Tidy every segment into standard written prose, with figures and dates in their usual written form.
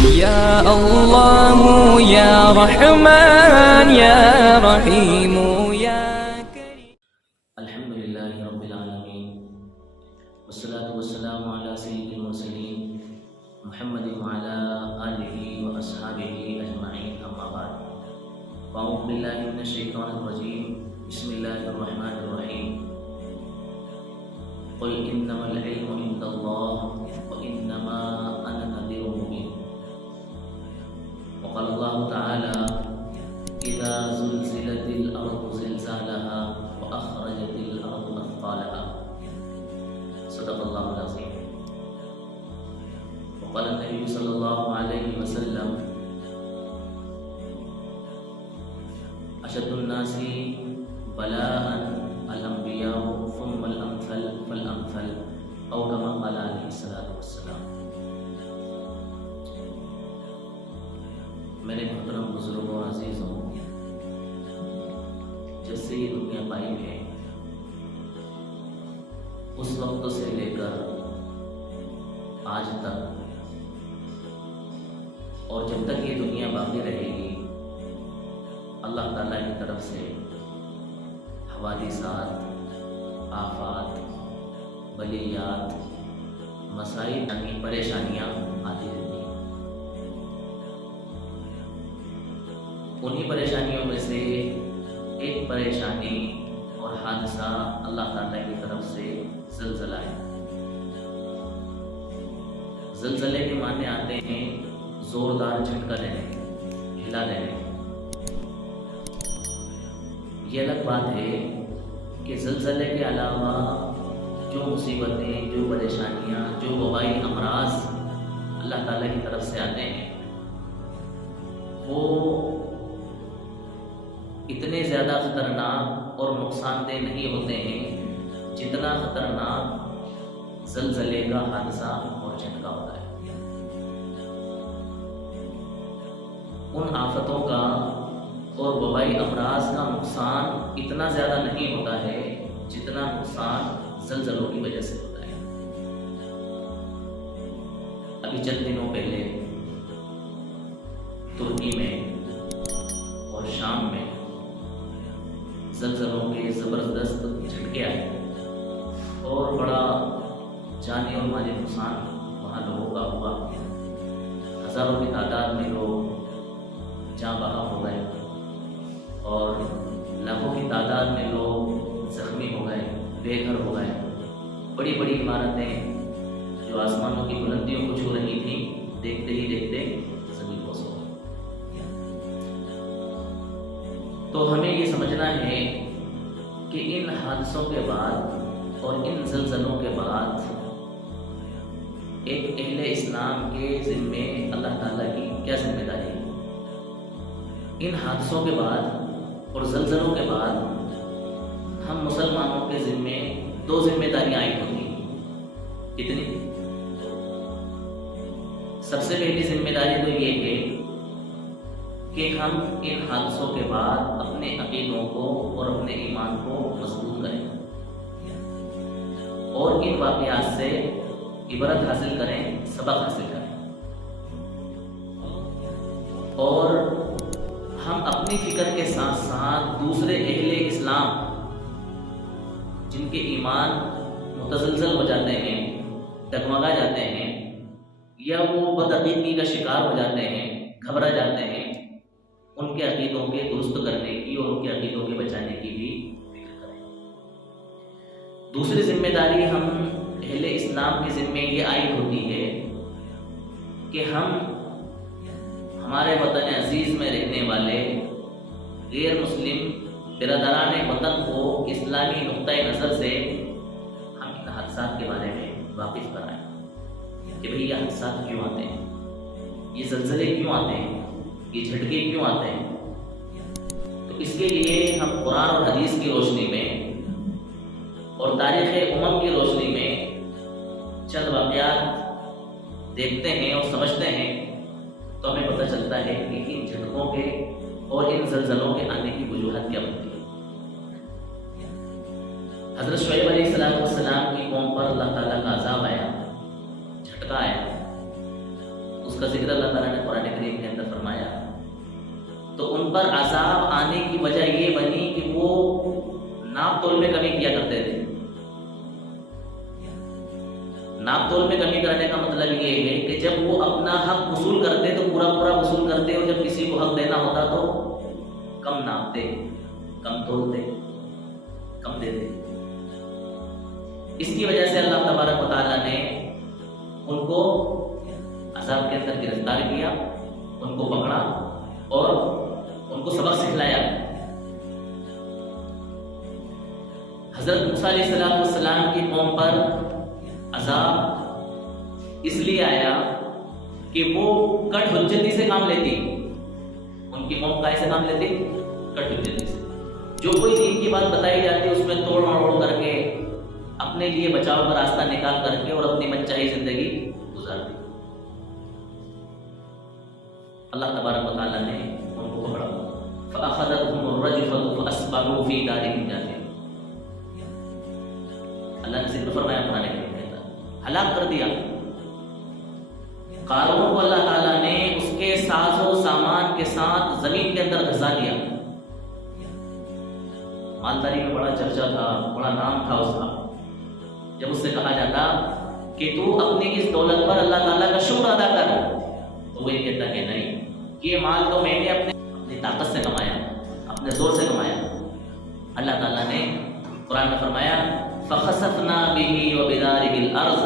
يا الله يا رحمن يا رحيم يا كريم. الحمد لله رب العالمين والصلاة والسلام على سيد المرسلين محمد وعلى آله وأصحابه أجمعين أما بعد فأعوذ بالله من الشيطان الرجيم بسم الله الرحمن الرحيم قل إنما العلم عند الله وإنما أنا نذير مبين وقال الله تعالى إذا زلزلت الأرض زلزالها وأخرجت الأرض أثقالها صدق الله العظيم. وقال النبي صلى الله عليه وسلم أشد الناس بلاء الأنبياء ثم الأمثل فالأمثل أو كما قال عليه الصلاة والسلام. میرے محترم بزرگوں اور عزیزوں، جب سے یہ دنیا قائم ہے اس وقت سے لے کر آج تک اور جب تک یہ دنیا باقی رہے گی اللہ تعالیٰ کی طرف سے حوادثات، آفات، بلیات، مسائل یعنی پریشانیاں آتی رہتی ہیں. انہی پریشانیوں میں سے ایک پریشانی اور حادثہ اللہ تعالیٰ کی طرف سے زلزلہ ہے. زلزلے کے معنی آتے ہیں زوردار جھٹکا دینے، ہلا دینے. یہ الگ بات ہے کہ زلزلے کے علاوہ جو مصیبتیں، جو پریشانیاں، جو وبائی امراض اللہ تعالیٰ کی طرف سے آتے ہیں وہ اتنے زیادہ خطرناک اور نقصان دہ نہیں ہوتے ہیں جتنا خطرناک زلزلے کا حادثہ اور جھٹکا ہوتا ہے. ان آفتوں کا اور وبائی امراض کا نقصان اتنا زیادہ نہیں ہوتا ہے جتنا نقصان زلزلوں کی وجہ سے ہوتا ہے. ابھی چند دنوں پہلے ترکی میں اور شام میں زلزلوں کے زبردست جھٹکے آئے اور بڑا جانی اور مالی نقصان وہاں لوگوں کا ہوا. ہزاروں کی تعداد میں لوگ جاں بحق ہو گئے اور لاکھوں کی تعداد میں لوگ زخمی ہو گئے، بے گھر ہو گئے. بڑی بڑی عمارتیں جو آسمانوں کی بلندیوں کو چھو رہی تھیں دیکھتے ہی دیکھتے زمین بوس ہو گئی. تو ہمیں یہ سمجھنا ہے کہ ان حادثوں کے بعد اور ان زلزلوں کے بعد ایک اہل اسلام کے ذمے اللہ تعالیٰ کی کیا ذمہ داری ہے. ان حادثوں کے بعد اور زلزلوں کے بعد ہم مسلمانوں کے ذمے دو ذمہ داریاں عائد ہوتی ہیں. کتنی؟ سب سے پہلی ذمہ داری تو یہ ہے کہ ہم ان حادثوں کے بعد اپنے عقیدوں کو اور اپنے ایمان کو مضبوط کریں اور ان واقعات سے عبرت حاصل کریں، سبق حاصل کریں. اور ہم اپنی فکر کے ساتھ ساتھ دوسرے اہل اسلام جن کے ایمان متزلزل ہو جاتے ہیں، ڈگمگا جاتے ہیں یا وہ بدعقیدگی کا شکار ہو جاتے ہیں، گھبرا جاتے ہیں، ان کے عقیدوں کے درست کرنے کی اور ان کے عقیدوں کے بچانے کی بھی فکر کریں. دوسری ذمہ داری ہم اہل اسلام کے ذمے یہ عائد ہوتی ہے کہ ہم ہمارے وطن عزیز میں رہنے والے غیر مسلم برادران وطن کو اسلامی نقطۂ نظر سے ہم ان حادثات کے بارے میں واقف کرائیں کہ بھئی یہ حادثات کیوں آتے ہیں، یہ زلزلے کیوں آتے ہیں، یہ جھٹکے کیوں آتے ہیں. تو اس کے لیے ہم قرآن اور حدیث کی روشنی میں اور تاریخ کی روشنی میں چند واقعات دیکھتے ہیں اور سمجھتے ہیں تو ہمیں پتہ چلتا ہے کہ ان جھٹکوں کے اور ان زلزلوں کے آنے کی وجوہات کیا بنتی ہے. حضرت شعیب علیہ السلام کی قوم پر اللہ تعالیٰ کا عذاب آیا، جھٹکا آیا. اس کا ذکر اللہ تعالیٰ نے قرآن کریم کے اندر فرمایا، تو ان پر عذاب آنے کی وجہ یہ بنی کہ وہ ناپ تول میں کمی کیا کرتے تھے۔ ناپ تول میں کمی کرنے کا مطلب یہ ہے کہ جب وہ اپنا حق وصول کرتے تو پورا پورا وصول کرتے، اور جب کسی کو حق دینا ہوتا تو کم ناپتے، کم تولتے، کم دیتے۔ اس کی وجہ سے اللہ تبارک و تعالیٰ نے ان کو عذاب کے اندر گرفتار کیا، ان کو پکڑا اور ان کو سبق سکھلایا۔ حضرت موسیٰ علیہ السلام کی قوم پر عذاب اس لیے آیا کہ وہ کٹ حجتی سے کام لیتی۔ ان کی قوم کیسے کام لیتی؟ کٹ حجتی سے۔ جو کوئی دین کی بات بتائی جاتی اس میں توڑ مروڑ کر کے اپنے لیے بچاؤ کا راستہ نکال کر کے اور اپنی من چاہی زندگی گزارتی۔ اللہ تبارک و تعالیٰ نے ان کو پکڑا، فَأَخَذَتْهُمُ الرَّجْفَةُ فَأَصْبَحُوا فِي دَارِهِمْ جَاثِمِينَ۔ اللہ نے ذکر فرمایا قرآن کریم کے اندر، ہلاک کر دیا قارون کو۔ اللہ تعالیٰ نے اس کے ساز و سامان کے ساتھ زمین کے اندر دھسا دیا۔ مالداری میں بڑا چرچا تھا، بڑا نام تھا اس کا۔ جب اس سے کہا جاتا کہ تو اپنی اس دولت پر اللہ تعالیٰ کا شکر ادا کر، تو وہ یہ کہتا کہ نہیں، یہ مال تو میں نے اپنی طاقت سے کمایا، اپنے زور سے کمایا۔ اللہ تعالیٰ نے قرآن میں فرمایا فَخَسَفْنَا بِهِ وَبِدَارِهِ الْأَرْضِ،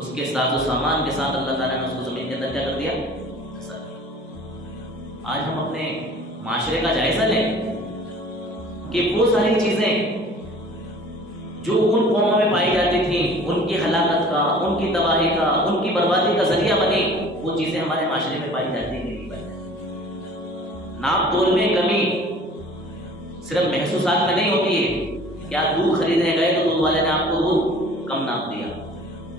اس کے ساز و سامان کے ساتھ اللہ تعالیٰ نے اس کو زمین کے اندر کیا کر دیا؟ آج ہم اپنے معاشرے کا جائزہ لیں کہ وہ ساری چیزیں جو ان قوموں میں پائی جاتی تھیں، ان کی ہلاکت کا، ان کی تباہی کا، ان کی بربادی کا ذریعہ بنی، وہ چیزیں ہمارے معاشرے میں پائی جاتی ہیں۔ ناپ تول میں کمی صرف محسوسات میں نہیں ہوتی ہے، کیا دودھ خریدنے گئے تو دودھ والے نے آپ کو دودھ کم ناپ دیا،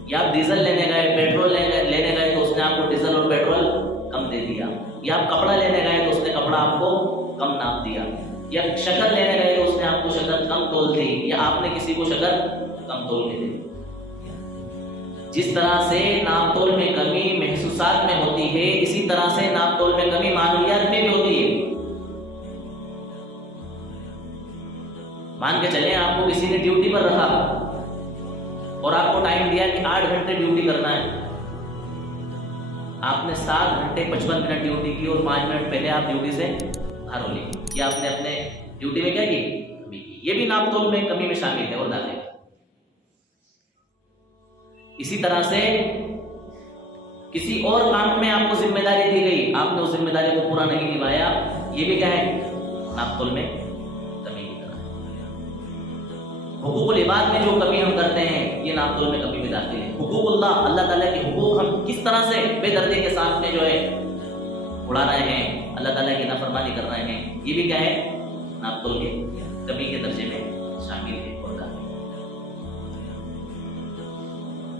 یا آپ ڈیزل لینے گئے، پیٹرول لینے گئے تو اس نے آپ کو ڈیزل اور پیٹرول کم دے دیا، یا آپ کپڑا لینے گئے تو اس نے کپڑا آپ کو کم ناپ دیا، یا شکر لینے گئے تو اس نے آپ کو شکر کم تول دی، یا آپ نے کسی کو شکر کم تول کے دی۔ جس طرح سے ناپ تول میں کمی محسوسات میں ہوتی ہے، اسی طرح سے ناپ تول میں کمی معنویات میں بھی ہوتی ہے۔ مان کے چلیں آپ کو کسی نے ڈیوٹی پر رکھا اور آپ کو ٹائم دیا کہ 8 گھنٹے ڈیوٹی کرنا ہے، آپ نے 7 گھنٹے 55 منٹ ڈیوٹی کی اور 5 منٹ پہلے آپ ڈیوٹی سے باہر ہو لی، یہ آپ نے اپنے ڈیوٹی میں کیا کی؟ کمی کی۔ یہ بھی ناپ تول میں کمی میں شامل ہے اور داخل ہے۔ اسی طرح سے کسی اور کام میں آپ کو ذمہ داری دی گئی، آپ نے اس ذمہ داری کو پورا نہیں نبھایا، یہ بھی کیا ہے؟ ناپ تول میں کمی کی طرح۔ حقوق العباد میں جو کمی ہم کرتے ہیں یہ ناپ تول میں کمی میں داخل ہے۔ حقوق اللہ، اللہ تعالیٰ کے حقوق ہم کس طرح سے بے دردی کے ساتھ میں جو ہے اڑا رہے ہیں، اللہ تعالیٰ کی نافرمانی کر رہے ہیں، یہ بھی کیا ہے؟ ناپ تول کے کمی کے درجے میں شامل ہے اور داخل ہے۔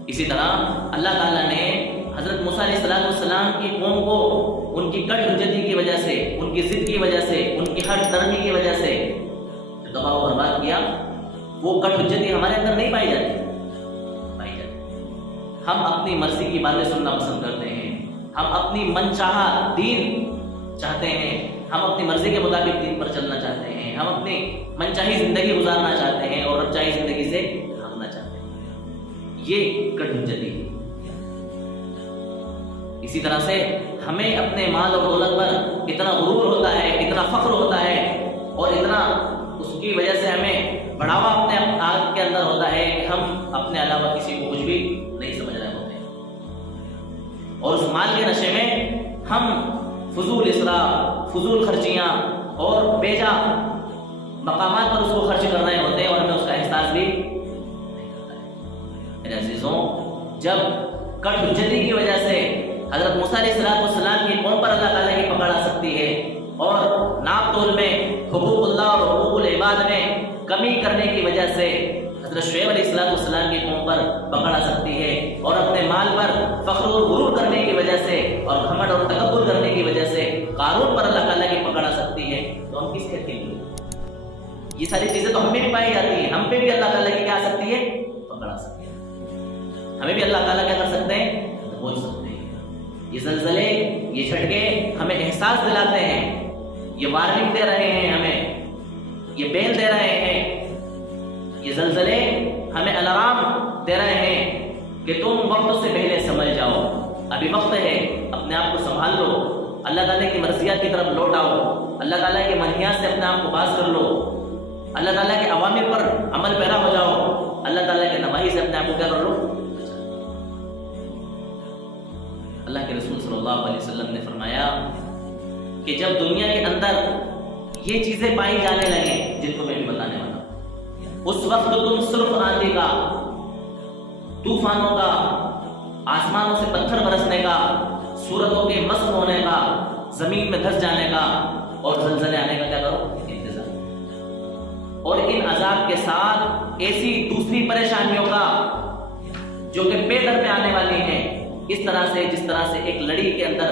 اسی طرح اللہ تعالیٰ نے حضرت موسیٰ علیہ السلام کی قوم کو ان کی کٹ حجتی کی وجہ سے، ان کی ضد کی وجہ سے، ان کی ہٹ درمی کی وجہ سے جو تباہ و برباد کیا، وہ کٹ حجتی ہمارے اندر نہیں پائی جاتی۔ ہم اپنی مرضی کی باتیں سننا پسند کرتے ہیں، ہم اپنی من چاہا دین چاہتے ہیں، ہم اپنی مرضی کے مطابق دین پر چلنا چاہتے ہیں، ہم اپنی من چاہی زندگی گزارنا چاہتے ہیں اور رب چاہی زندگی سے بھاگنا چاہتے ہیں، یہ کٹ حجتی ہے۔ اسی طرح سے ہمیں اپنے مال اور دولت پر اتنا غرور ہوتا ہے، اتنا فخر ہوتا ہے اور اتنا اس کی وجہ سے ہمیں بڑھاوا اپنے آپ کے اندر ہوتا ہے کہ ہم اپنے علاوہ کسی کو کچھ بھی نہیں سمجھ رہے ہوتے ہیں، اور اس مال کے نشے میں ہم فضول اسراف، فضول خرچیاں اور بیجا مقامات پر اس کو خرچ کر رہے ہوتے ہیں اور ہمیں اس کا احساس بھی نہیں ہوتا ہے۔ میرے عزیزوں، جب کٹ حجتی کی وجہ سے حضرت موسیٰ علیہ السلام کی قوم پر اللہ تعالیٰ کی پکڑ آ سکتی ہے اور ناپ تول میں حقوق اللہ اور حقوق العباد میں کمی کرنے کی وجہ سے حضرت شعیب علیہ السلام کی قوم پر پکڑ آ سکتی ہے اور اپنے مال پر فخر و غرور کرنے کی وجہ سے اور گھمنڈ اور تکبر کرنے کی وجہ سے قارون پر اللہ تعالیٰ کی پکڑ آ سکتی ہے، تو ہم کس کے اکیل ہیں؟ یہ ساری چیزیں تو ہم میں بھی پائی جاتی ہیں، ہم پہ بھی اللہ تعالیٰ کی کیا آ سکتی ہے؟ پکڑ آ سکتی ہے۔ ہمیں بھی اللہ تعالیٰ کیا کر سکتے ہیں؟ بول سکتے ہیں۔ یہ زلزلے، یہ جھٹکے ہمیں احساس دلاتے ہیں، یہ وارننگ دے رہے ہیں ہمیں، یہ بیل دے رہے ہیں، یہ زلزلے ہمیں الارم دے رہے ہیں کہ تم وقت سے پہلے سمجھ جاؤ، ابھی وقت ہے، اپنے آپ کو سنبھال لو، اللہ تعالیٰ کی مرضیات کی طرف لوٹ آؤ، اللہ تعالیٰ کے منہیات سے اپنے آپ کو باز کر لو، اللہ تعالیٰ کے اوامر پر عمل پیرا ہو جاؤ، اللہ تعالیٰ کے نواہی سے اپنے آپ کو کیا کر لو۔ اللہ کے رسول صلی اللہ علیہ وسلم نے فرمایا کہ جب دنیا کے اندر یہ چیزیں پائی جانے لگیں جن کو میں بھی بتانے والا ہوں، اس وقت تم صرف آندھی کا، طوفانوں کا، آسمانوں سے پتھر برسنے کا، سورتوں کے مسخ ہونے کا، زمین میں دھس جانے کا اور زلزلے آنے کا کیا کرو، انتظار، اور ان عذاب کے ساتھ ایسی دوسری پریشانیوں کا جو کہ بے در پہ آنے والی ہیں، اس طرح سے جس طرح سے ایک لڑی کے اندر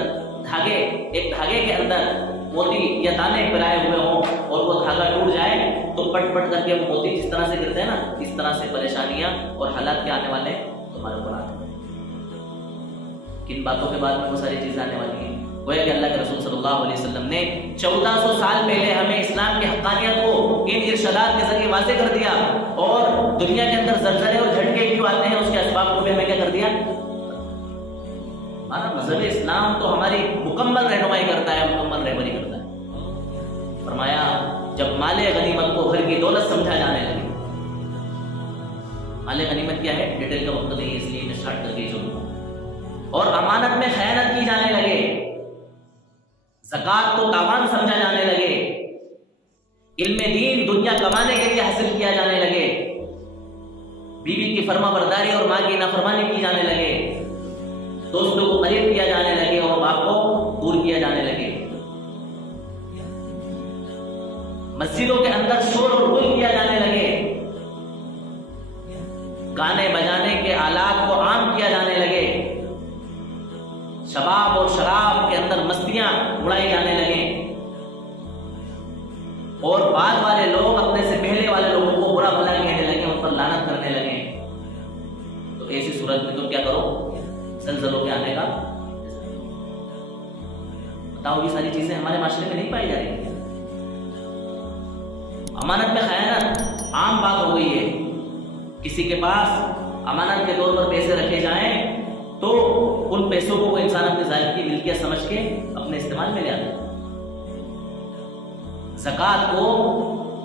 ایک دھاگے کے اندر موتی یا دانے پرائے ہوئے ہوں اور وہ دھاگا ٹوٹ جائے تو پٹ پٹ کر کے وہ موتی جس طرح سے گرتے ہیں نا، اس طرح سے پریشانیاں اور حالات کے آنے والے تمہارے اوپر آتے ہیں۔ کن باتوں کے بعد میں وہ ساری چیزیں آنے والی ہیں؟ گویا کہ اللہ کے رسول صلی اللہ علیہ وسلم نے 1400 سال پہلے ہمیں اسلام کی حقانیت کو ان ارشادات کے ذریعے واضح کر دیا، اور دنیا کے اندر زلزلے اور جھٹکے کیوں آتے ہیں اس کے اسباب کو بھی ہمیں کیا کر دیا۔ ہمارا مذہب اسلام تو ہماری مکمل رہنمائی کرتا ہے، مکمل رہبری کرتا ہے۔ فرمایا جب مال غنیمت کو گھر کی دولت سمجھا جانے لگے، مال غنیمت کیا ہے، ڈیٹیل کا وقت نہیں، اس لیے میں اسٹارٹ کر کے چلوں، اور امانت میں خیانت کی جانے لگے، زکوٰۃ کو تاوان سمجھا جانے لگے، علم دین دنیا کمانے کے لیے حاصل کیا جانے لگے، بیوی کی فرما برداری اور ماں کی نافرمانی کی جانے لگے، دوستوں کو قریب کیا جانے لگے اور باپ کو دور کیا جانے لگے، مسجدوں کے اندر شور اور غل کیا جانے لگے، گانے بجانے کے آلات کو عام کیا جانے لگے، شباب اور شراب کے اندر مستیاں اڑائی جانے لگے، اور بعد والے لوگ اپنے سے پہلے والے لوگوں کو برا بھلا کہنے لگے، ان پر لعنت کرنے لگے۔ تو ایسی صورت میں تم کیا کرو، زلزلوں کے آنے کا بتاؤ۔ یہ ساری چیزیں ہمارے معاشرے میں نہیں پائی جا رہی۔ امانت میں خیانت عام بات ہو گئی ہے، کسی کے پاس امانت کے طور پر پیسے رکھے جائیں تو ان پیسوں کو وہ انسان اپنے ظاہر کی ملکیت سمجھ کے اپنے استعمال میں لے آتا ہے۔ زکوٰۃ کو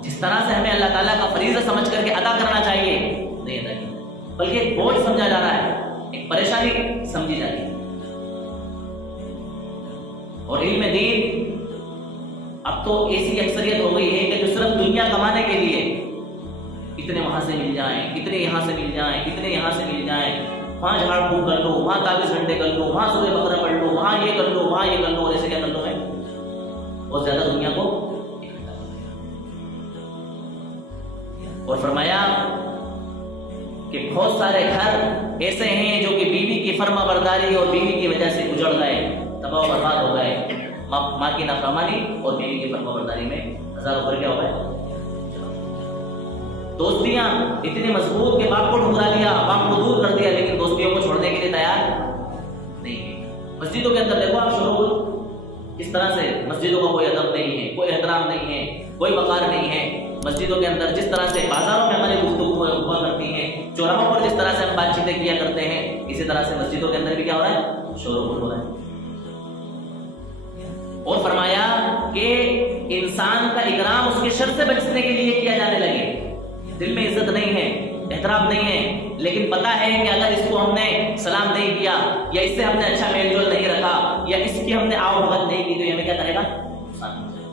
جس طرح سے ہمیں اللہ تعالیٰ کا فریضہ سمجھ کر کے ادا کرنا چاہیے نہیں ادا کیا، بلکہ ایک بوجھ سمجھا جا رہا ہے، ایک پریشانی سمجھی جاتی ہے۔ اور علم دین اب تو ایسی اکثریت ہو گئی ہے کہ جو صرف دنیا کمانے کے لیے اتنے وہاں سے مل جائیں، اتنے یہاں سے مل جائیں، اتنے یہاں سے مل جائیں، وہاں جھاڑ پھونک کر لو، وہاں 24 گھنٹے کر لو، وہاں سورہ بقرہ پڑھ لو، وہاں یہ کر لو، وہاں یہ کر لو، اور ایسے کیا کر لو ہے بہت زیادہ دنیا کو اکٹھا کر لیا۔ اور فرمایا کہ بہت سارے گھر ایسے ہیں جو کہ بیوی کی فرما برداری اور بیوی کی وجہ سے اجڑ گئے، تباہ و برباد ہو گئے، ماں کی نافرمانی اور بیوی کی فرما برداری میں ہزاروں گھر کیا ہو گئے۔ دوستیاں اتنی مضبوط کہ باپ کو ٹھکرا دیا، باپ کو دور کر دیا، لیکن دوستیوں کو چھوڑنے کے لیے تیار نہیں ہے۔ مسجدوں کے اندر دیکھو آپ شروع کس طرح سے مسجدوں کا کوئی ادب نہیں ہے، کوئی احترام نہیں ہے، کوئی وقار نہیں ہے۔ مسجدوں کے اندر جس طرح سے بازاروں میں ہماری گفتگو ہوا کرتی ہیں، چوراہوں پر جس طرح سے ہم بات چیتیں کیا کرتے ہیں، اسی طرح سے مسجدوں کے اندر بھی کیا ہو رہا ہے، شور و غل ہو رہا ہے۔ اور فرمایا کہ انسان کا اکرام اس کے شر سے بچنے کے لیے کیا جانے لگے۔ دل میں عزت نہیں ہے، احترام نہیں ہے، لیکن پتا ہے کہ اگر اس کو ہم نے سلام نہیں کیا یا اس سے ہم نے اچھا میل جول نہیں رکھا یا اس کی ہم نے آؤ بھگت نہیں کی تو یہ ہمیں کیا کرے گا،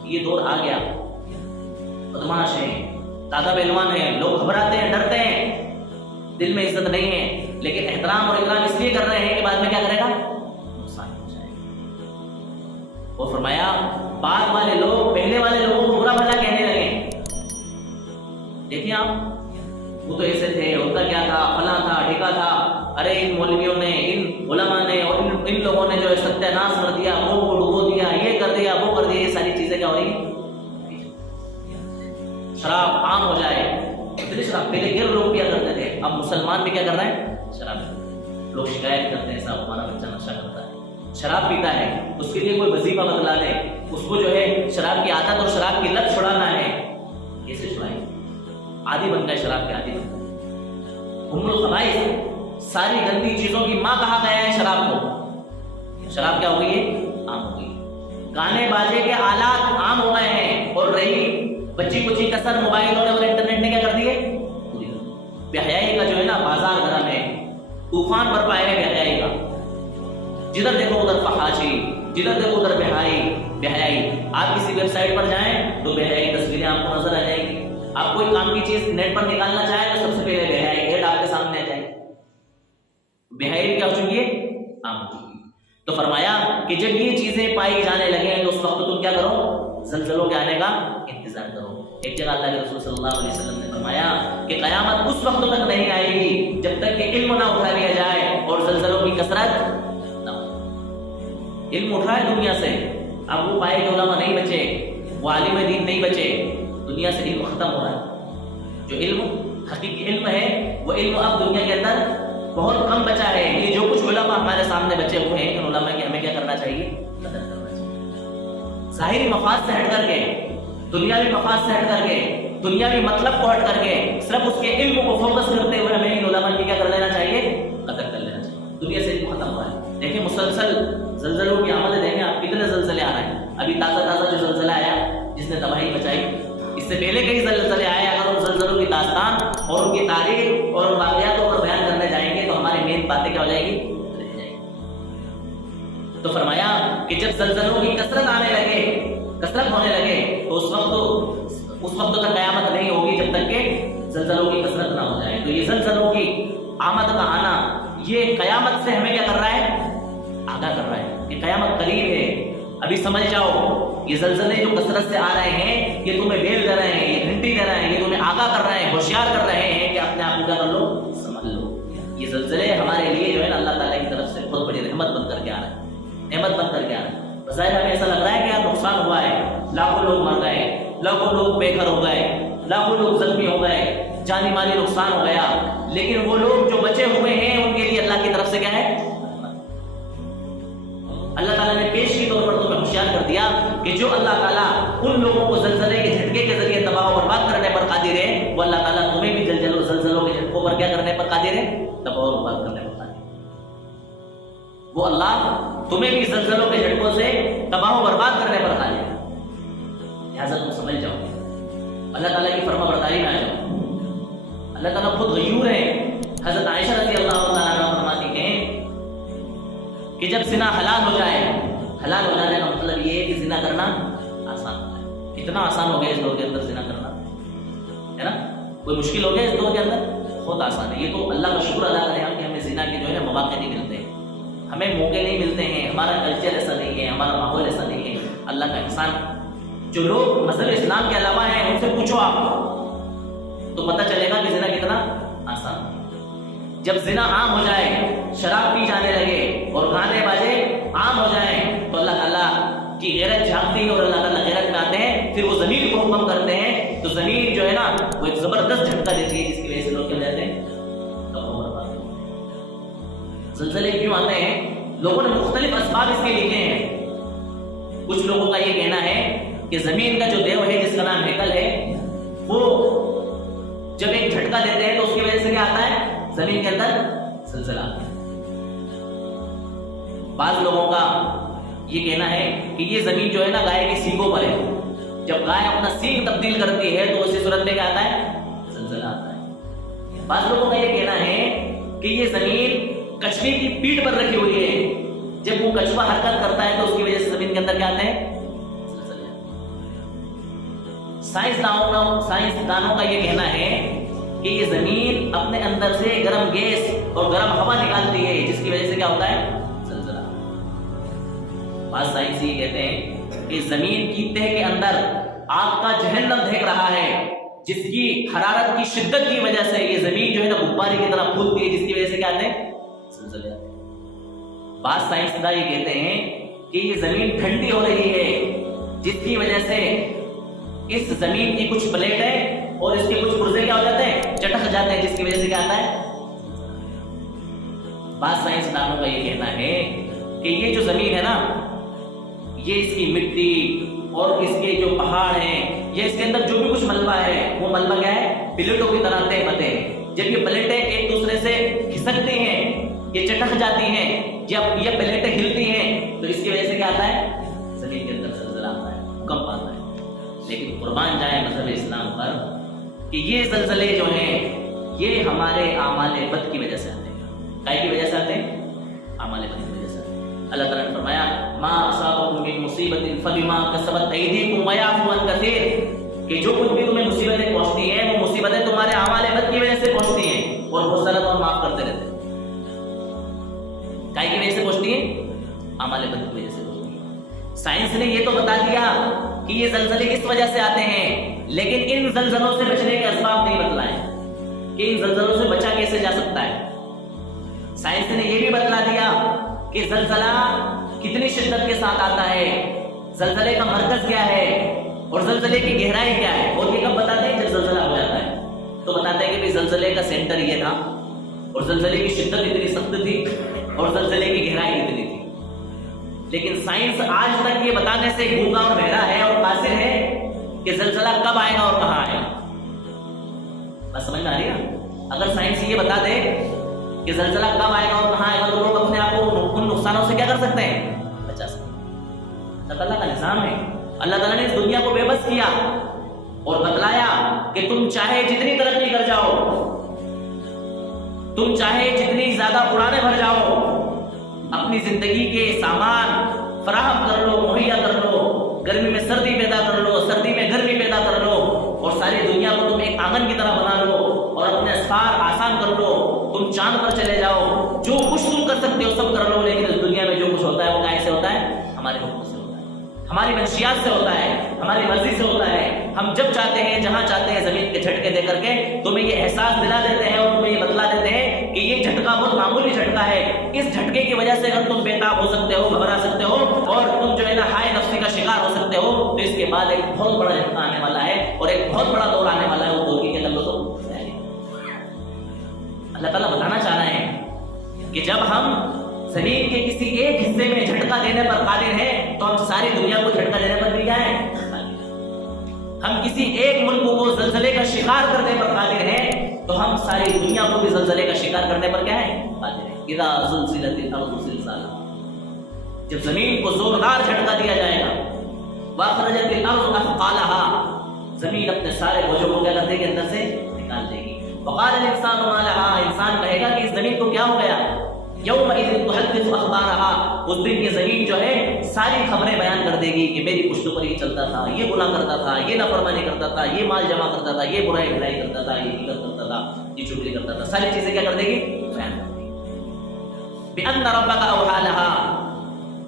یہ دور آ گیا۔ بدماش ہے، طاقت پہلوان ہے، لوگ گھبراتے ہیں، ڈرتے ہیں، دل میں عزت نہیں ہے، لیکن احترام اور اکرام اس لیے کر رہے ہیں کہ بعد میں کیا کرے گا، نقصان ہو جائے گا۔ اور فرمایا بعد والے لوگ پہلے والے لوگوں کو برا بھلا کہنے لگے۔ دیکھیں آپ، وہ تو ایسے تھے، ان کا کیا تھا، فلاں تھا، ٹھیکا تھا، ارے ان مولویوں نے، ان علماء نے اور ان لوگوں نے جو ہے ستیہ ناش کر دیا، قوم کو ڈبو دیا، یہ کر دیا، وہ کر دیا۔ یہ ساری چیزیں کیا ہو رہی ہیں، شراب عام ہو جائے۔ اتنی شراب پہلے غیر لوگ پیا کرتے تھے، اب مسلمان بھی کیا کر رہے ہیں، شراب۔ لوگ شکایت کرتے ہیں صاحب ہمارا بچہ نشہ کرتا ہے، شراب پیتا ہے اس کے لیے کوئی وظیفہ بتلا دے، اس کو جو ہے شراب کی عادت اور شراب کی لت چھڑانا ہے، کیسے چھڑائے؟ عادی بن گئے، شراب کے عادی بن گئے۔ ام الخبائث، ساری گندی چیزوں کی ماں کہا گیا ہے شراب کو۔ شراب کیا ہو گئی ہے؟ عام ہو گئی۔ گانے باجے کے آلات عام ہو گئے ہیں، اور رہی بچی کچی کسر موبائلوں نے اور انٹرنیٹ نے کیا کر دیے؟ بے حیائی کا جو ہے نا بازار گرم ہے، طوفان برپا ہے بے حیائی کا۔ جدھر دیکھو ادھر فحاشی، جدھر دیکھو ادھر بے حیائی۔ آپ کسی ویب سائٹ پر جائیں تو بے حیائی تصویریں آپ کو نظر آ جائیں گی۔ آپ کوئی کام کی چیز نیٹ پر نکالنا چاہیں تو سب سے پہلے بے حیائی ایڈ آپ کے سامنے آ جائے۔ بے حیائی کیا ہو چکی ہے؟ عام ہو چکی ہے۔ تو فرمایا کہ جب یہ چیزیں پائی جانے لگیں تو اس وقت تم کیا کرو؟ زلزلوں کے آنے کا انتظار کرو۔ ایک جگہ اللہ کے رسول صلی اللہ علیہ وسلم نے فرمایا کہ قیامت اس وقت تک نہیں آئے گی جب تک کہ علم نہ اٹھا لیا جائے اور زلزلوں کی کثرت نہ ہو۔ علم اٹھائے دنیا سے، اب وہ پائے کہ علماء نہیں بچے، وہ عالم دین نہیں بچے، دنیا سے علم ختم ہو رہا ہے۔ جو علم حقیقی علم ہے وہ علم اب دنیا کے اندر بہت کم بچا ہے۔ یہ جو کچھ علماء ہمارے سامنے بچے ہوئے ہیں، ان علماء کی ہمیں کیا کرنا چاہیے؟ قدر کرنا چاہیے۔ ظاہری مفاد سے ہٹ کر کے، دنیاوی مفاد سے ہٹ کر کے، دنیاوی مطلب کو ہٹ کر کے، صرف اس کے علم کو فوکس کرتے ہوئے ہمیں ان علماء کی کیا کر لینا چاہیے؟ قدر کر لینا چاہیے۔ دنیا سے علم ختم ہوا ہے۔ دیکھیں مسلسل زلزلوں کی آمد دیکھیں آپ، کتنے زلزلے آ رہے ہیں۔ ابھی تازہ جو زلزلہ آیا جس نے تباہی مچائی، اس سے پہلے کئی زلزلے آئے۔ اگر ان زلزلوں کی داستان اور ان کی تاریخ اور ان واقعاتوں پر بیان کرنے جائیں گے تو ہماری مین باتیں کیا ہو جائے گی؟ رہ جائیں گی۔ تو فرمایا کہ جب زلزلوں کی کثرت آنے لگے، کثرت ہونے لگے تو اس وقت تک قیامت نہیں ہوگی جب تک کہ زلزلوں کی کثرت نہ ہو جائے۔ تو یہ زلزلوں کی آمد کا آنا یہ قیامت سے ہمیں کیا کر رہا ہے؟ آگاہ کر رہا ہے کہ قیامت قریب ہے۔ ابھی سمجھ جاؤ یہ زلزلے جو کثرت سے آ رہے ہیں یہ تمہیں بیل دے رہے ہیں، یہ گھنٹی دے رہے ہیں، یہ تمہیں آگاہ کر رہے ہیں، ہوشیار کر رہے ہیں کہ اپنے آپ کو کیا کر لو؟ سمجھ لو۔ یہ زلزلے ہمارے لیے جو ہے نا اللہ تعالیٰ کی طرف سے بہت بڑی رحمت بن کر کے آ رہا ہے، نعمت بن کر کے آ رہا ہے۔ بظاہر ہمیں ایسا لگ رہا ہے کہ یار نقصان ہوا ہے، لاکھوں لوگ مر گئے، لاکھوں لوگ بے گھر ہو گئے، لاکھوں لوگ زخمی ہو گئے، جانی مالی نقصان ہو گیا، لیکن وہ لوگ جو بچے ہوئے ہیں ان کے لیے اللہ کی طرف سے کیا ہے؟ اللہ تعالیٰ نے پیش کی طور پر تمہیں ہوشیار کر دیا کہ جو اللہ تعالیٰ ان لوگوں کو زلزلے کے جھٹکے کے ذریعے تباہ و برباد کرنے پر قادر ہے، وہ اللہ تعالیٰ تمہیں بھی زلزلوں کے جھٹکوں پر کیا کرنے پر قادر ہے؟ تباہ و برباد کرنے پر قادر ہے۔ وہ اللہ تمہیں بھی زلزلوں کے جھٹکوں سے تباہ و برباد کرنے پر قادر ہے۔ لہٰذا تم سمجھ جاؤ، اللہ تعالیٰ کی فرما برداری میں آ جاؤ۔ اللہ تعالیٰ خود غیور ہے۔ حضرت عائشہ رضی اللہ تعالیٰ عنہ فرماتی ہیں کہ جب زنا حلال ہو جائے، حلال ہو جانے کا مطلب یہ ہے کہ زنا کرنا آسان ہو جائے۔ اتنا آسان ہو گیا اس دور کے اندر زنا کرنا، ہے نا؟ کوئی مشکل ہو گیا اس دور کے اندر؟ بہت آسان ہے۔ یہ تو اللہ کا شکر ادا کریں ہم کہ ہمیں زنا کے جو ہے نا مواقع نہیں ملتے ہیں، ہمیں موقع نہیں ملتے ہیں، ہمارا کلچر ایسا نہیں ہے، ہمارا ماحول ایسا نہیں ہے۔ اللہ کا احسان۔ جو لوگ مذہب اسلام کے علاوہ ہیں ان سے پوچھو آپ تو پتہ چلے گا کہ زنا کتنا آسان ہے۔ جب زنا عام ہو جائے، شراب پی جانے لگے اور گانے باجے عام ہو جائیں تو اللہ تعالیٰ کی غیرت جھانکتی ہے اور اللہ تعالیٰ غیرت میں آتے ہیں، پھر وہ زمین کو حکم کرتے ہیں تو زمین جو ہے نا وہ ایک زبردست جھٹکا دیتی ہے جس کی وجہ سے لوگ کیا کہتے ہیں؟ زلزلے کیوں آتے ہیں؟ لوگوں نے مختلف اسباب اس کے لکھے ہیں۔ کچھ لوگوں کا یہ کہنا ہے کہ زمین کا جو دیو ہے جس کا نام ہیکل ہے وہ جب ایک جھٹکا دیتے ہیں تو اس کی وجہ سے کیا آتا ہے؟ زمین کے اندر زلزلہ آتا ہے۔ بعض لوگوں کا یہ کہنا ہے کہ یہ زمین جو ہے نا گائے کی سینگوں پر ہے، جب گائے اپنا سینگ تبدیل کرتی ہے تو اسی صورت میں کیا آتا ہے؟ زلزلہ آتا ہے۔ بعض لوگوں کا یہ کہنا ہے کہ یہ زمین کچھوے کی پیٹھ پر رکھی ہوئی ہے، جب وہ کچھوا حرکت کرتا ہے تو اس کی وجہ سے زمین کے اندر کیا آتے ہیں؟ سائنسدانوں کا یہ کہنا ہے کہ یہ زمین اپنے اندر سے گرم گیس اور گرم ہوا نکالتی ہے جس کی وجہ سے کیا ہوتا ہے؟ زلزلہ۔ بعض سائنسی یہ کہتے ہیں کہ زمین کی تہ کے اندر آگ کا جہنم دھک رہا ہے جس کی حرارت کی شدت کی وجہ سے یہ زمین جو ہے نا غبارے کی طرح پھولتی ہے جس کی وجہ سے کیا آتے ہیں؟ زلزلے آتے ہیں۔ بعض سائنسداں یہ کہتے ہیں کہ یہ زمین ٹھنڈی ہو رہی ہے جس کی وجہ سے اس زمین کی کچھ پلیٹیں اور اس کے کچھ پرزے کیا ہو جاتے ہیں؟ چٹک جاتے ہیں جس کی وجہ سے کیا آتا ہے؟ بعض سائنسدانوں کا یہ کہنا ہے کہ یہ جو زمین ہے نا، یہ اس کی مٹی اور اس کے جو پہاڑ ہیں، یہ اس کے اندر جو بھی کچھ ملبہ ہے، وہ ملبہ کیا ہے؟ پلیٹوں کی طرح تہ بتے۔ جب یہ پلیٹیں ایک دوسرے سے کھسکتی ہیں، یہ چٹک جاتی ہیں، جب یہ پلیٹیں ہلتی ہیں، تو اس کی وجہ سے کیا آتا ہے؟ زمین کے اندر زلزلہ آتا ہے، بھوکمپ آتا ہے۔ لیکن قربان جائے مذہب اسلام پر کہ یہ زلزلے جو ہیں یہ ہمارے اعمال بد کی وجہ سے آتے ہیں۔ کائے کی وجہ سے آتے ہیں؟ اعمال بد کی وجہ سے آتے ہیں۔ اللہ تعالیٰ نے فرمایا ما اصابکم من مصیبت فبما کسبت ایدیکم ویعفو عن کثیر، کہ جو کچھ بھی تمہیں مصیبتیں پہنچتی ہیں وہ مصیبتیں تمہارے اعمال بد کی وجہ سے پہنچتی ہیں، اور بہت سارا اور معاف کرتے رہتے ہیں۔ کائے کی وجہ سے پہنچتی ہیں؟ اعمال بد کی وجہ سے پہنچتی ہیں۔ سائنس نے یہ تو بتا دیا کہ یہ زلزلے کس وجہ سے آتے ہیں، لیکن ان زلزلوں سے بچنے کے اسباب نہیں بتلائے کہ ان زلزلوں سے بچا کیسے جا سکتا ہے۔ سائنس نے یہ بھی بتلا دیا کہ زلزلہ کتنی شدت کے ساتھ آتا ہے، زلزلے کا مرکز کیا ہے اور زلزلے کی گہرائی کیا ہے۔ اور یہ کب بتاتے ہیں؟ جب زلزلہ ہو جاتا ہے تو بتاتے ہیں کہ بھی زلزلے کا سینٹر یہ تھا اور زلزلے کی شدت اتنی سخت تھی اور زلزلے کی گہرائی اتنی تھی۔ لیکن سائنس آج تک یہ بتانے سے گونگا اور بہرا ہے اور قاصر ہے کہ زلزلہ کب آئے گا اور کہاں آئے گا۔ بس سمجھ میں آ رہی ہے؟ اگر سائنس یہ بتا دے کہ زلزلہ کب آئے گا اور کہاں آئے گا تو لوگ اپنے آپ کو ان نقصانوں سے کیا کر سکتے ہیں؟ بچا سکتے ہیں۔ اللہ تعالیٰ کا نظام ہے۔ اللہ تعالیٰ نے اس دنیا کو بے بس کیا اور بتلایا کہ تم چاہے جتنی ترقی کر جاؤ، تم چاہے جتنی زیادہ اڑانے بھر جاؤ، اپنی زندگی کے سامان فراہم کر لو، مہیا کر لو، گرمی میں سردی پیدا کر لو، سردی میں گرمی پیدا کر لو، اور ساری دنیا کو تم ایک آنگن کی طرح بنا لو اور اپنے اسفار آسان کر لو، تم چاند پر چلے جاؤ، جو کچھ تم کر سکتے ہو سب کر لو، لیکن اس دنیا میں جو کچھ ہوتا ہے وہ کیسے ہوتا ہے؟ ہمارے حکم سے ہوتا ہے، ہماری منشیات سے ہوتا ہے، ہماری مرضی سے ہوتا ہے۔ ہم جب چاہتے ہیں جہاں چاہتے ہیں زمین کے جھٹکے دے کر کے تمہیں یہ احساس دلا دیتے ہیں اور تمہیں یہ بتلا دیتے ہیں کہ یہ جھٹکا بہت معمولی جھٹکا ہے، اس جھٹکے کی وجہ سے اگر تم بےتاب ہو سکتے ہو، گھبرا سکتے ہو اور تم جو ہے نا ہائے نفسی کا شکار ہو سکتے ہو، تو اس کے بعد ایک بہت بڑا جھٹکا آنے والا ہے اور ایک بہت بڑا دور آنے والا ہے، وہ دور کی کلو تو اللہ تعالیٰ بتانا چاہ رہے ہیں کہ جب ہم زمین کے کسی ایک حصے میں جھٹکا دینے پر قادر ہیں تو ہم ساری دنیا کو جھٹکا دینے پر بھی کیا ہے؟ ہم کسی ایک ملک کو زلزلے کا شکار کرنے پر قادر ہیں تو ہم ساری دنیا کو بھی زلزلے کا شکار کرنے پر کیا ہے؟ قادر ہیں۔ اذا زلزلت الارض زلزالها، جب زمین کو زوردار جھٹکا دیا جائے گا، واخرجت الارض اثقالها، زمین اپنے سارے بوجھوں کو کیا کر دے گی؟ اندر سے نکال دے گی۔ وقال الانسان ما لها، انسان کہے گا کہ اس زمین کو کیا ہو گیا؟ یومئذ تحدث اخبارها، اس دن یہ زمین جو ہے ساری خبریں بیان کر دے گی کہ میری پشت پر یہ چلتا تھا، یہ گناہ کرتا تھا، یہ نافرمانی کرتا تھا، یہ مال جمع کرتا تھا، یہ برائی بھلائی کرتا تھا، یہ غیبت کرتا تھا، یہ چغلی کرتا تھا، ساری چیزیں کیا کر دے گی؟ بیان کر دے گی۔ بأن ربک اوحی لها،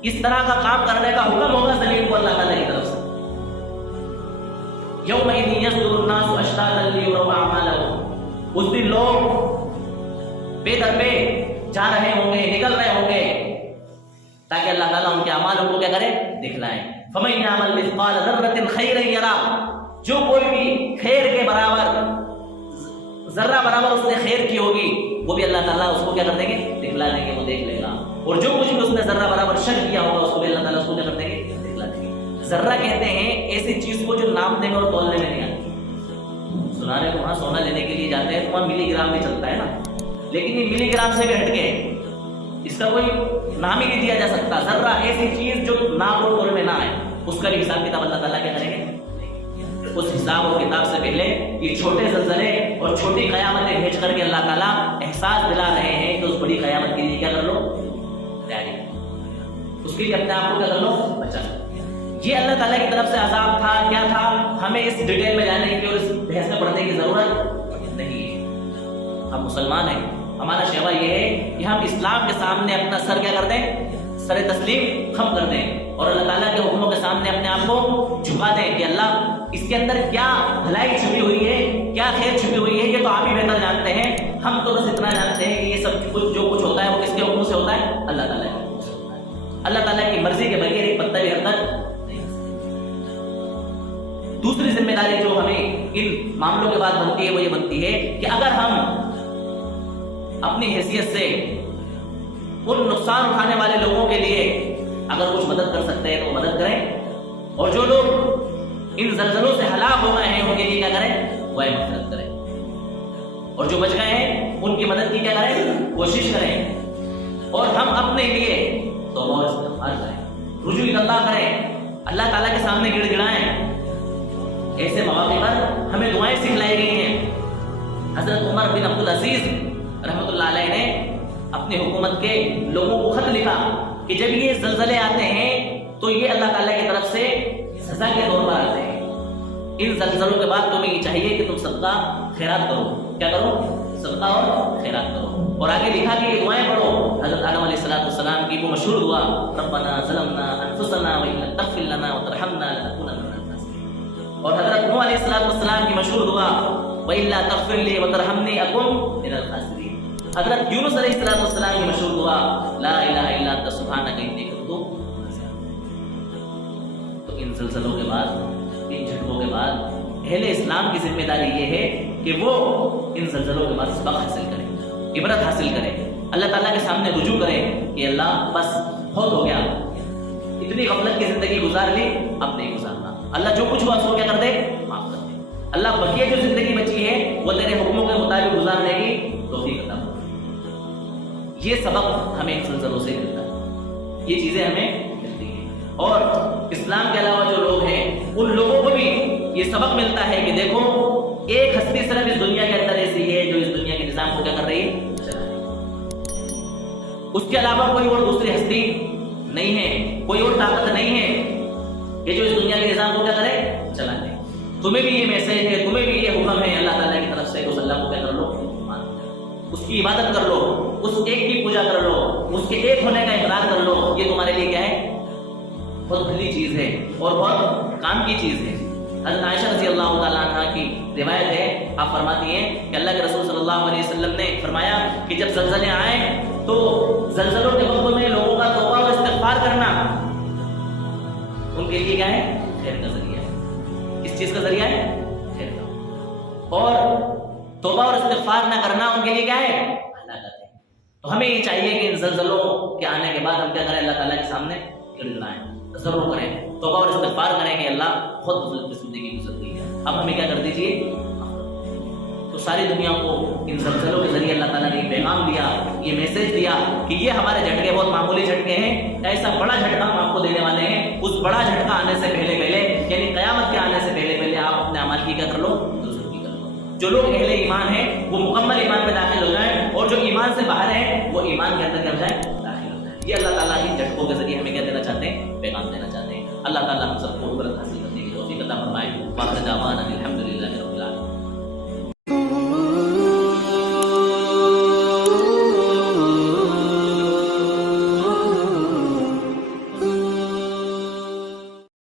اس طرح کا کام کرنے کا حکم ہوگا زمین کو اللہ تعالیٰ کی طرف سے۔ یومئذ یصدر الناس اشتاتا لیروا اعمالهم، اس دن لوگ بے در بے جا رہے ہوں گے، نکل رہے ہوں گے تاکہ اللہ تعالیٰ ان کے اعمالوں کو کیا کرے؟ دکھلائے۔ فَمَن يَعْمَلْ مِثْقَالَ ذَرَّةٍ خَيْرًا يَرَهُ، جو کوئی بھی خیر کے برابر ذرہ برابر اس نے خیر کی ہوگی وہ بھی اللہ تعالیٰ اس کو کیا کر دیں گے؟ دکھلا دیں گے، وہ دیکھ لے گا۔ اور جو کچھ بھی اس نے ذرہ برابر شر کیا ہوگا اس کو بھی اللہ تعالیٰ اس کو کیا کر دیں گے؟ دکھلا دیں گے۔ ذرہ کہتے ہیں ایسی چیز کو جو ناپنے میں اور تولنے میں نہیں آتی۔ سنانے کو وہاں سونا لینے کے لیے جاتے ہیں تو وہاں ملی گرام میں چلتا ہے نا، لیکن یہ ملی گرام سے بھی ہٹ کے اس کا کوئی نام ہی نہیں دیا جا سکتا۔ ذرہ ایسی چیز جو نام اور تول میں نہ آئے، اس کا بھی حساب کتاب اللہ تعالیٰ کیا کریں گے؟ اس حساب اور کتاب سے پہلے یہ چھوٹے زلزلے اور چھوٹی قیامتیں بھیج کر کے اللہ تعالیٰ احساس دلا رہے ہیں کہ اس بڑی قیامت کے لیے کیا کر لو؟ تیاری، اس کے لیے اپنے آپ کو کیا کر لو؟ بچا لو۔ یہ اللہ تعالیٰ کی طرف سے عذاب تھا، کیا تھا؟ ہمیں اس ڈیٹیل میں جانے کی اور اس بحث میں پڑھنے کی ضرورت نہیں ہے۔ ہم مسلمان ہیں، ہمارا شعبہ یہ ہے کہ ہم اسلام کے سامنے اپنا سر کیا کر دیں؟ سر تسلیم خم کر دیں اور اللہ تعالیٰ کے حکموں کے سامنے اپنے آپ کو جھکا دیں کہ اللہ اس کے اندر کیا بھلائی چھپی ہوئی ہے، کیا خیر چھپی ہوئی ہے، یہ تو آپ ہی بہتر جانتے ہیں۔ ہم تو بس اتنا جانتے ہیں کہ یہ سب کچھ جو کچھ ہوتا ہے وہ کس کے حکم سے ہوتا ہے؟ اللہ تعالیٰ کے حکم سے ہوتا ہے۔ اللہ تعالیٰ کی مرضی کے بغیر ایک پتہ بھی حرکت۔ دوسری ذمہ داری جو ہمیں ان معاملوں کے بعد بنتی ہے وہ یہ بنتی ہے کہ اگر ہم اپنی حیثیت سے ان نقصان اٹھانے والے لوگوں کے لیے اور جو لوگ ان زلزلوں سے ہلاک ہو گئے ہیں ان کے لیے کیا کریں؟ دعائے مغفرت کریں، اور جو بچ گئے ہیں ان کی مدد کی کیا کریں؟ کوشش کریں، اور ہم اپنے لیے توبہ اور استغفار کریں، رجوع اللہ کریں، اللہ تعالیٰ کے سامنے گڑ گڑائیں۔ ایسے مواقع پر ہمیں دعائیں سکھلائی گئی ہیں۔ حضرت عمر بن عبدالعزیز رحمۃ اللہ علیہ نے اپنی حکومت کے لوگوں کو خط لکھا کہ جب یہ زلزلے آتے ہیں تو یہ اللہ تعالیٰ کی طرف سے سزا کے طور پر آتے ہیں، ان زلزلوں کے بعد تمہیں یہ چاہیے کہ تم صدقہ خیرات کرو۔ کیا کرو؟ صدقہ اور خیرات کرو۔ اور آگے لکھا کہ یہ دعائیں پڑھو۔ حضرت آدم علیہ السلام کی وہ مشہور دعا، ربنا ظلمنا انفسنا وان لم تغفر لنا وترحمنا لنكونن من الخاسرین، اور حضرت نوح علیہ السلام کی مشہور دعا، والا تغفر لي وترحمني اكن من الخاسرین۔ حضرت یونس علیہ السلام کی مشہور دعا، لا الہ الا انت سبحانک انی کنت من الظالمین۔ تو ان زلزلوں کے بعد، ان جھٹکوں کے بعد اہل اسلام کی ذمہ داری یہ ہے کہ وہ ان زلزلوں کے بعد سبق حاصل کریں، عبرت حاصل کریں، اللہ تعالیٰ کے سامنے رجوع کریں کہ اللہ بس بہت ہو گیا، اتنی غفلت کی زندگی گزار لی، اب نہیں گزارنا، اللہ جو کچھ ہوا اس کو کیا کر دے؟ معاف کر دے، اللہ بقیہ جو زندگی بچی ہے وہ تیرے حکموں کے مطابق گزارنے کی توفیق عطا فرما۔ یہ سبق ہمیں ان زلزلوں سے ملتا ہے، یہ چیزیں ہمیں ملتی ہیں، اور اسلام کے علاوہ جو لوگ ہیں ان لوگوں کو بھی یہ سبق ملتا ہے کہ دیکھو ایک ہستی صرف اس دنیا کے اندر ایسی ہے جو اس دنیا کے نظام کو کیا کر رہی ہے؟ چلا رہی ہے، اس کے علاوہ کوئی اور دوسری ہستی نہیں ہے، کوئی اور طاقت نہیں ہے کہ جو اس دنیا کے نظام کو کیا کرے؟ چلا لے۔ تمہیں بھی یہ میسج ہے، تمہیں بھی یہ حکم ہے اللہ تعالیٰ کی طرف سے، اس اللہ کو کیا کر لو؟ مان لو، اس کی عبادت کر لو، اس ایک کی پوجا کر لو، اس کے ایک ہونے کا اقرار کر لو۔ یہ تمہارے لیے کیا ہے؟ بہت بھلی چیز ہے اور بہت کام کی چیز ہے۔ حضرت عائشہ رضی اللہ تعالیٰ عنہ کی روایت ہے، آپ فرماتی ہیں کہ اللہ کے رسول صلی اللہ علیہ وسلم نے فرمایا کہ جب زلزلے آئیں تو زلزلوں کے وقت میں لوگوں کا توبہ اور استغفار کرنا ان کے لیے کیا ہے؟ خیر کا ذریعہ ہے۔ کس چیز کا ذریعہ ہے؟ خیر کا۔ اور توبہ اور استغفار نہ کرنا ان کے لیے کیا ہے؟ ہلاکت ہے۔ تو ہمیں یہ چاہیے کہ ان زلزلوں کے آنے کے بعد ہم کیا کریں؟ اللہ تعالیٰ کے سامنے گڑ گڑائیں، ضرور کریں، توبہ اور استغفار کریں کہ اللہ بہت زندگی گزر گئی ہے، اب ہمیں کیا کر دیجیے؟ تو ساری دنیا کو ان زلزلوں کے ذریعے اللہ تعالیٰ نے ایک پیغام دیا، یہ میسج دیا کہ یہ ہمارے جھٹکے بہت معمولی جھٹکے ہیں، ایسا بڑا جھٹکا ہم آپ کو دینے والے ہیں۔ اس بڑا جھٹکا آنے سے پہلے یعنی قیامت کے آنے سے پہلے آپ اپنے اعمال کی کیا کر لو؟ درستگی کر لو۔ جو لوگ اہل ایمان ہیں وہ مکمل ایمان میں داخل ہو جائیں، اور جو ایمان سے باہر ہیں وہ ایمان کے اندر کیا ہو جائیں؟ داخل ہو جائیں۔ یہ اللہ تعالیٰ ان جھٹکوں کے ذریعے ہمیں کیا دینا چاہتے ہیں؟ پیغام دینا چاہتے ہیں۔ اللہ تعالیٰ ہم سب